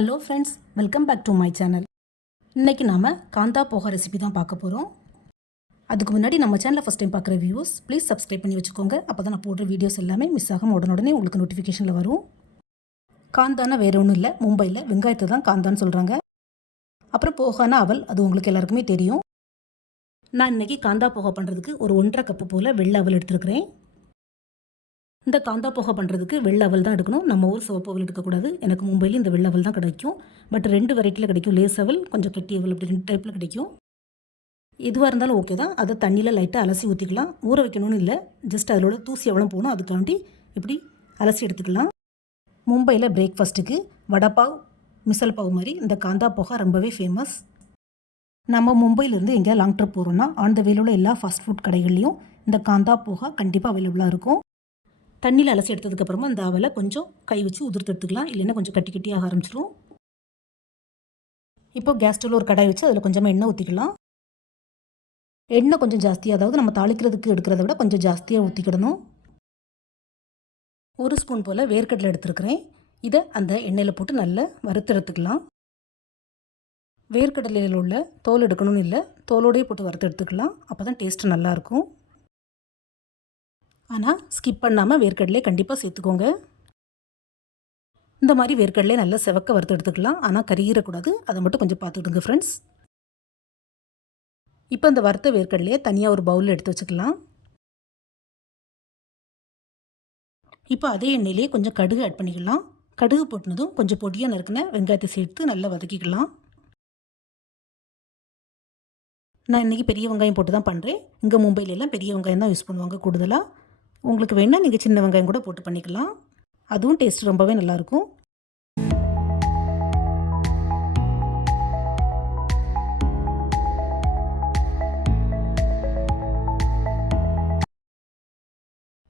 Hello friends welcome back to my channel இன்றைக்கி நாம் காந்தா போகா ரெசிபி தான் பார்க்க போகிறோம் அதுக்கு முன்னாடி நம்ம சேனலில் ஃபஸ்ட் டைம் பார்க்குற வியூஸ் ப்ளீஸ் சப்ஸ்கிரைப் பண்ணி வச்சுக்கோங்க. அப்போ தான் நான் போடுற வீடியோஸ் எல்லாமே மிஸ் ஆகாமல் உடனே உங்களுக்கு நோட்டிஃபிகேஷனில் வரும். காந்தானா வேறு ஒன்றும் இல்லை மும்பையில் வெங்காயத்தை தான் காந்தான்னு சொல்கிறாங்க அப்புறம் போகானா அவல் அது உங்களுக்கு எல்லாருக்குமே தெரியும். நான் இன்றைக்கி காந்தா போகா பண்ணுறதுக்கு ஒரு ஒன்றரை கப்பு போல் வெள்ளை அவல் எடுத்துருக்கிறேன். இந்த காந்தா போக பண்ணுறதுக்கு வெள்ளை அவல் தான் எடுக்கணும். நம்ம ஊர் சிவப்பு அவல் எடுக்கக்கூடாது. எனக்கு மும்பையில் இந்த வெள்ளை அவல் தான் கிடைக்கும். பட் ரெண்டு வெரைட்டியில் கிடைக்கும். லேஸ் அவல் கொஞ்சம் கட்டி அவல் அப்படி ரெண்டு டைப்பில் கிடைக்கும். எதுவாக இருந்தாலும் ஓகே தான். அதை தண்ணியில் லைட்டாக அலசி ஊற்றிக்கலாம் ஊற வைக்கணும்னு இல்லை. ஜஸ்ட் அதில் உள்ள தூசி எவ்வளோ போகணும் அதுக்காண்டி இப்படி அலசி எடுத்துக்கலாம். மும்பையில் பிரேக்ஃபாஸ்ட்டுக்கு வடப்பாவ் மிசல் பாவ் மாதிரி இந்த காந்தா போகா ரொம்பவே ஃபேமஸ் நம்ம மும்பையிலேருந்து எங்கேயா லாங் ட்ரிப் போகிறோன்னா ஆன் த வேல உள்ள எல்லா ஃபாஸ்ட் ஃபுட் கடைகள்லையும் இந்த காந்தா போகா கண்டிப்பாக அவைலபிளாக இருக்கும். தண்ணியில் அலசி எடுத்ததுக்கப்புறமா அந்த அவலை கொஞ்சம் கை வச்சு உதிர்த்து எடுத்துக்கலாம். இல்லைன்னா கொஞ்சம் கட்டி கட்டியாக ஆரம்பிச்சிடும் இப்போ கேஸ் ஸ்டவ்வில் ஒரு கடாய் வச்சு அதில் கொஞ்சமாக எண்ணெய் ஊற்றிக்கலாம் எண்ணெய் கொஞ்சம் ஜாஸ்தியாக அதாவது நம்ம தாளிக்கிறதுக்கு எடுக்கிறத விட கொஞ்சம் ஜாஸ்தியாக ஊற்றிக்கிடணும் ஒரு ஸ்பூன் போல் வேர்க்கடலை எடுத்துருக்கிறேன். இதை அந்த எண்ணெயில் போட்டு நல்லா வறுத்து எடுத்துக்கலாம். வேர்க்கடலையில் உள்ள தோல் எடுக்கணும்னு இல்லை தோலோடையே போட்டு வறுத்து எடுத்துக்கலாம். அப்போ தான் டேஸ்ட்டு நல்லாயிருக்கும் ஆனால் ஸ்கிப் பண்ணாமல் வேர்க்கடலையை கண்டிப்பாக சேர்த்துக்கோங்க. இந்த மாதிரி வேர்க்கடலே நல்லா செவக்க வறுத்து எடுத்துக்கலாம். ஆனால் கருகிறக்கூடாது அதை மட்டும் கொஞ்சம் பார்த்துக்கிடுங்க ஃப்ரெண்ட்ஸ் இப்போ இந்த வறுத்த வேர்க்கடலையே தனியாக ஒரு பவுலில் எடுத்து வச்சுக்கலாம். இப்போ அதே எண்ணெயிலே கொஞ்சம் கடுகு ஆட் பண்ணிக்கலாம். கடுகு போட்டினதும் கொஞ்சம் பொடியாக நறுக்கின வெங்காயத்தை சேர்த்து நல்லா வதக்கிக்கலாம். நான் இன்றைக்கி பெரிய வெங்காயம் போட்டு தான் பண்ணுறேன் இங்கே மும்பையிலலாம் பெரிய வெங்காயம் தான் யூஸ் பண்ணுவாங்க கூடுதலாக உங்களுக்கு வேணால் நீங்கள் சின்ன வெங்காயம் கூட போட்டு பண்ணிக்கலாம். அதுவும் டேஸ்ட் ரொம்பவே நல்லாயிருக்கும்.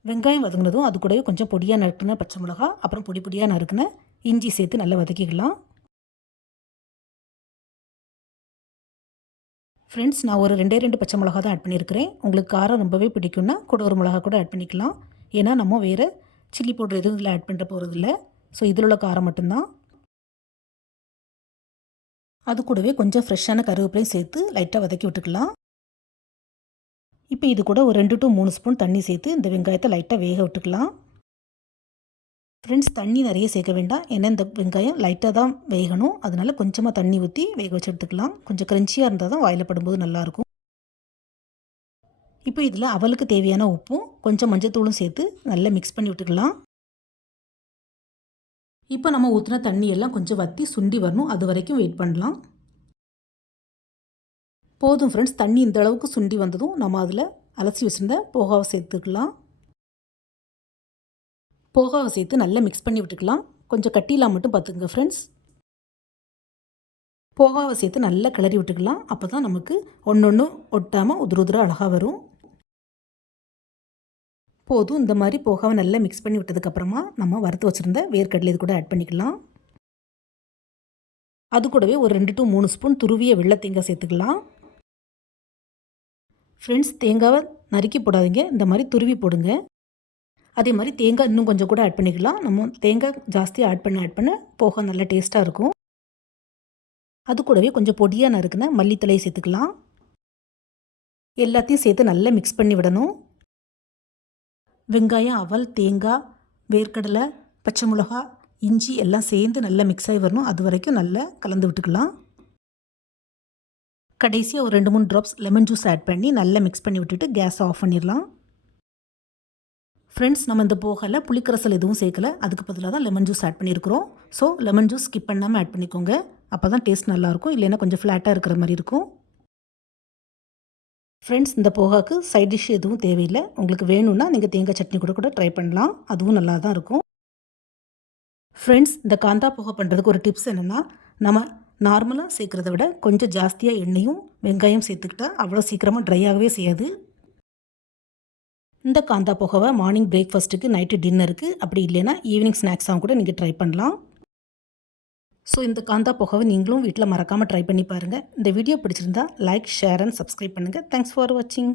வெங்காயம் வதங்கினதும் அது கூடவே கொஞ்சம் பொடியாக நறுக்குன பச்சை மிளகா அப்புறம் பொடி பொடியாக நறுக்குன இஞ்சி சேர்த்து நல்லா வதக்கிக்கலாம். ஃப்ரெண்ட்ஸ் நான் ஒரு ரெண்டே ரெண்டு பச்சை மிளகா தான் ஆட் பண்ணியிருக்கிறேன். உங்களுக்கு காரம் ரொம்பவே பிடிக்கும்னா கூட ஒரு மிளகா கூட ஆட் பண்ணிக்கலாம். ஏன்னா நம்ம வேறு சில்லி பவுடர் எதுவும் இதில் ஆட் பண்ணுற போகிறது இல்லை. ஸோ இதில் உள்ள காரம் மட்டும்தான். அது கூடவே கொஞ்சம் ஃப்ரெஷ்ஷான கருவேப்பிலையும் சேர்த்து லைட்டாக வதக்கி விட்டுக்கலாம். இப்போ இது கூட ஒரு ரெண்டு டு மூணு ஸ்பூன் தண்ணி சேர்த்து இந்த வெங்காயத்தை லைட்டாக வேக விட்டுக்கலாம். ஃப்ரெண்ட்ஸ் தண்ணி நிறைய சேர்க்க வேண்டாம். ஏன்னா இந்த வெங்காயம் லைட்டாக தான் வேகணும். அதனால் கொஞ்சமாக தண்ணி ஊற்றி வேக வச்சு எடுத்துக்கலாம். கொஞ்சம் க்ரன்ச்சியாக இருந்தால் தான் வாயில் படும்போது நல்லாயிருக்கும். இப்போ இதில் அவளுக்கு தேவையான உப்பும் கொஞ்சம் மஞ்சத்தூளும் சேர்த்து நல்லா மிக்ஸ் பண்ணி விட்டுக்கலாம். இப்போ நம்ம ஊற்றின தண்ணி எல்லாம் கொஞ்சம் வற்றி சுண்டி வரணும். அது வரைக்கும் வெயிட் பண்ணலாம். போதும் ஃப்ரெண்ட்ஸ் தண்ணி இந்த அளவுக்கு சுண்டி வந்ததும் நம்ம அதில் அலசி வச்சுருந்த போகாவை சேர்த்துக்கலாம். போகாவை சேர்த்து நல்லா மிக்ஸ் பண்ணி விட்டுக்கலாம். கொஞ்சம் கட்டிலாம் மட்டும் பார்த்துக்கங்க ஃப்ரெண்ட்ஸ் போகாவை சேர்த்து நல்லா கிளறி விட்டுக்கலாம். அப்போ தான் நமக்கு ஒன்று ஒன்று ஒட்டாமல் உதிர உதிர அழகாக வரும். போதும் இந்த மாதிரி போகாவை நல்லா மிக்ஸ் பண்ணி விட்டதுக்கப்புறமா நம்ம வறுத்து வச்சுருந்த வேர்க்கடலை இது கூட ஆட் பண்ணிக்கலாம். அது கூடவே ஒரு ரெண்டு டு மூணு ஸ்பூன் துருவிய வெள்ளை தேங்காய் சேர்த்துக்கலாம். ஃப்ரெண்ட்ஸ் தேங்காவை நறுக்கி போடாதீங்க. இந்த மாதிரி துருவி போடுங்க. அதே மாதிரி தேங்காய் இன்னும் கொஞ்சம் கூட ஆட் பண்ணிக்கலாம். நம்ம தேங்காய் ஜாஸ்தியாக ஆட் பண்ண ஆட் பண்ண போக நல்லா டேஸ்ட்டாக இருக்கும். அது கூடவே கொஞ்சம் பொடியாக நறுக்குன மல்லித்தலையை சேர்த்துக்கலாம். எல்லாத்தையும் சேர்த்து நல்லா மிக்ஸ் பண்ணி விடணும். வெங்காயம் அவல் தேங்காய் வேர்க்கடலை பச்சை மிளகா இஞ்சி எல்லாம் சேர்ந்து நல்லா மிக்ஸ் ஆகி வரணும். அது வரைக்கும் நல்லா கலந்து விட்டுக்கலாம். கடைசியாக ஒரு ரெண்டு மூணு ட்ராப்ஸ் லெமன் ஜூஸ் ஆட் பண்ணி நல்லா மிக்ஸ் பண்ணி விட்டுட்டு கேஸ் ஆஃப் பண்ணிடலாம். ஃப்ரெண்ட்ஸ் நம்ம இந்த போகலை புளிக்கரசல் எதுவும் சேர்க்கல. அதுக்கு பதிலாக தான் லெமன் ஜூஸ் ஆட் பண்ணியிருக்கிறோம். ஸோ லெமன் ஜூஸ் ஸ்கிப் பண்ணாமல் ஆட் பண்ணிக்கோங்க. அப்போ தான் டேஸ்ட் நல்லாயிருக்கும் இல்லைன்னா கொஞ்சம் ஃப்ளாட்டாக இருக்கிற மாதிரி இருக்கும். ஃப்ரெண்ட்ஸ் இந்த போகாக்கு சைட் டிஷ் எதுவும் தேவையில்லை. உங்களுக்கு வேணும்னா நீங்கள் தேங்காய் சட்னி கூட கூட ட்ரை பண்ணலாம். அதுவும் நல்லா தான் இருக்கும். ஃப்ரெண்ட்ஸ் இந்த காந்தா போகா பண்ணுறதுக்கு ஒரு டிப்ஸ் என்னென்னா நம்ம நார்மலாக சேர்க்குறத விட கொஞ்சம் ஜாஸ்தியாக எண்ணெயும் வெங்காயம் சேர்த்துக்கிட்டா அவ்வளோ சீக்கிரமாக ட்ரை ஆகவே செய்யாது. இந்த காந்தா போகவை மார்னிங் பிரேக்ஃபாஸ்ட்டுக்கு நைட்டு டின்னருக்கு அப்படி இல்லைன்னா ஈவினிங் ஸ்நாக்ஸாகவும் கூட நீங்கள் ட்ரை பண்ணலாம். ஸோ இந்த காந்தா போகவை நீங்களும் வீட்டில் மறக்காமல் ட்ரை பண்ணி பாருங்கள் இந்த வீடியோ பிடிச்சிருந்தா லைக் ஷேர் அண்ட் சப்ஸ்கிரைப் பண்ணுங்கள் தேங்க்ஸ் ஃபார் வாட்சிங்